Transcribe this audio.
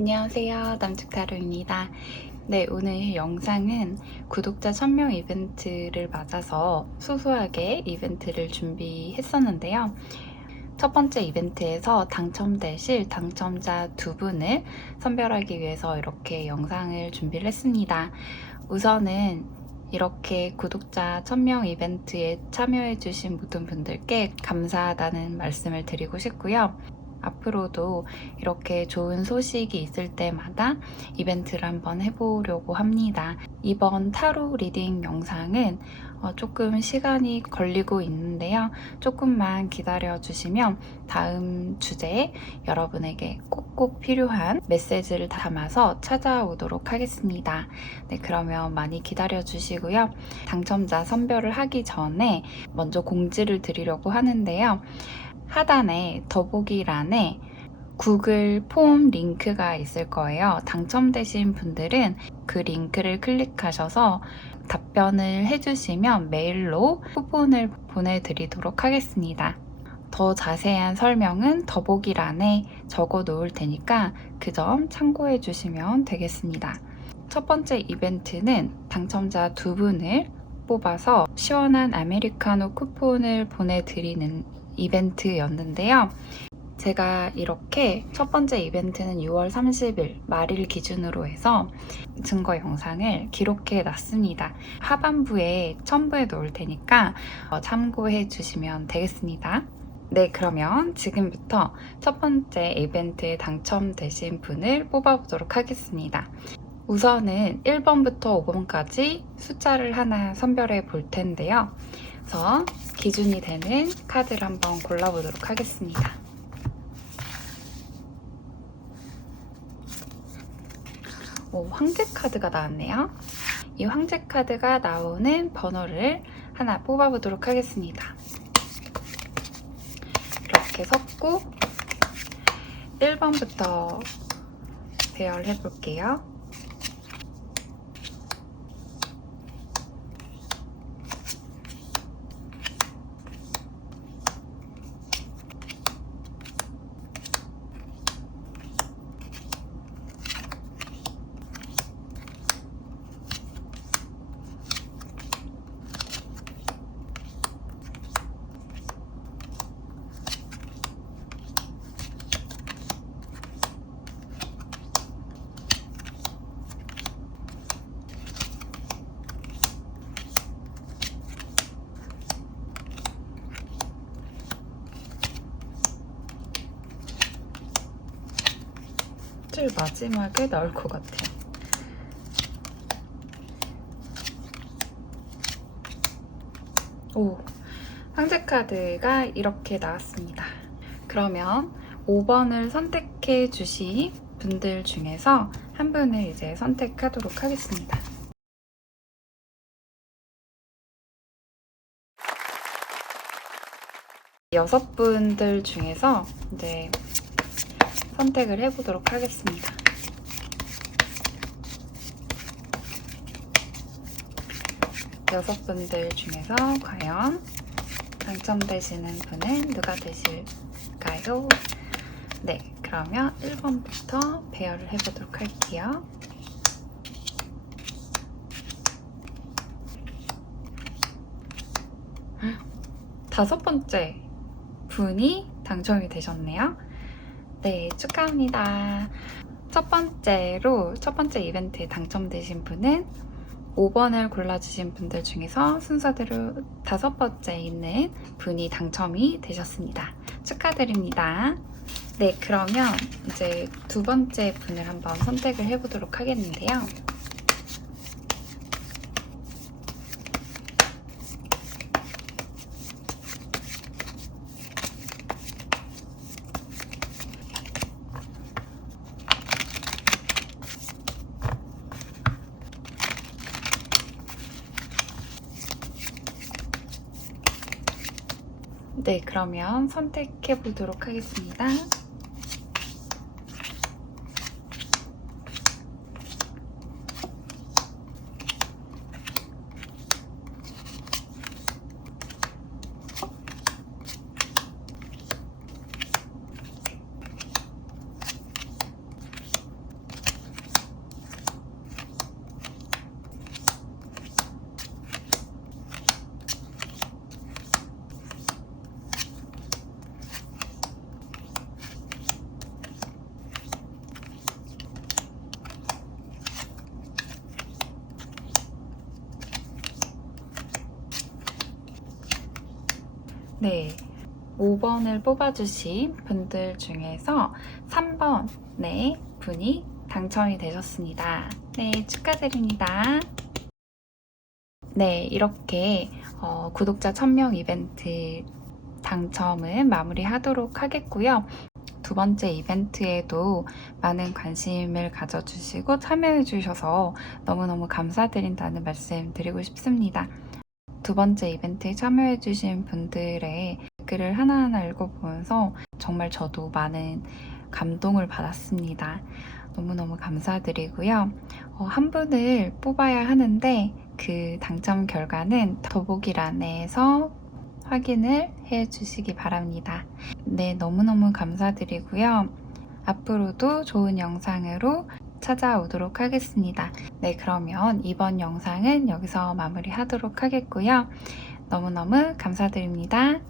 안녕하세요. 남측타로입니다. 네, 오늘 영상은 구독자 1000명 이벤트를 맞아서 소소하게 이벤트를 준비했었는데요. 첫 번째 이벤트에서 당첨되실 당첨자 두 분을 선별하기 위해서 이렇게 영상을 준비를 했습니다. 우선은 이렇게 구독자 1000명 이벤트에 참여해주신 모든 분들께 감사하다는 말씀을 드리고 싶고요. 앞으로도 이렇게 좋은 소식이 있을 때마다 이벤트를 한번 해보려고 합니다. 이번 타로 리딩 영상은 어, 조금 시간이 걸리고 있는데요. 조금만 기다려 주시면 다음 주제에 여러분에게 꼭꼭 필요한 메시지를 담아서 찾아오도록 하겠습니다. 네, 그러면 많이 기다려 주시고요. 당첨자 선별을 하기 전에 먼저 공지를 드리려고 하는데요. 하단에 더보기란에 구글 폼 링크가 있을 거예요. 당첨되신 분들은 그 링크를 클릭하셔서 답변을 해주시면 메일로 쿠폰을 보내드리도록 하겠습니다. 더 자세한 설명은 더보기란에 적어 놓을 테니까 그 점 참고해 주시면 되겠습니다. 첫 번째 이벤트는 당첨자 두 분을 뽑아서 시원한 아메리카노 쿠폰을 보내드리는 이벤트였는데요. 제가 이렇게 첫 번째 이벤트는 6월 30일 말일 기준으로 해서 증거 영상을 기록해 놨습니다. 하반부에 첨부해 놓을 테니까 어, 참고해 주시면 되겠습니다. 네, 그러면 지금부터 첫 번째 이벤트에 당첨되신 분을 뽑아보도록 하겠습니다. 우선은 1번부터 5번까지 숫자를 하나 선별해 볼 텐데요. 그래서 기준이 되는 카드를 한번 골라보도록 하겠습니다. 오, 황제 카드가 나왔네요. 이 황제 카드가 나오는 번호를 하나 뽑아보도록 하겠습니다. 이렇게 섞고 1번부터 배열해 볼게요. 줄 마지막에 나올 것 같아요. 오, 황제 카드가 이렇게 나왔습니다. 그러면 5번을 선택해 주신 분들 중에서 한 분을 이제 선택하도록 하겠습니다. 여섯 분들 중에서 이제 선택을 해보도록 하겠습니다. 여섯 분들 중에서 과연 당첨되시는 분은 누가 되실까요? 네, 그러면 1번부터 배열을 해보도록 할게요. 다섯 번째 분이 당첨이 되셨네요. 네, 축하합니다. 첫 번째로, 첫 번째 이벤트에 당첨되신 분은 5번을 골라주신 분들 중에서 순서대로 다섯 번째 있는 분이 당첨이 되셨습니다. 축하드립니다. 네, 그러면 이제 두 번째 분을 한번 선택을 해보도록 하겠는데요. 네, 그러면 선택해 보도록 하겠습니다. 네. 5번을 뽑아주신 분들 중에서 3번 네 분이 당첨이 되셨습니다. 네, 축하드립니다. 네, 이렇게 어, 구독자 1000명 이벤트 당첨은 마무리하도록 하겠고요. 두 번째 이벤트에도 많은 관심을 가져주시고 참여해주셔서 너무너무 감사드린다는 말씀 드리고 싶습니다. 두 번째 이벤트에 참여해주신 분들의 댓글을 하나하나 읽어보면서 정말 저도 많은 감동을 받았습니다. 너무너무 감사드리고요. 어, 한 분을 뽑아야 하는데 그 당첨 결과는 더보기란에서 확인을 해 주시기 바랍니다. 네, 너무너무 감사드리고요. 앞으로도 좋은 영상으로 찾아오도록 하겠습니다. 네, 그러면 이번 영상은 여기서 마무리하도록 하겠고요. 너무너무 감사드립니다.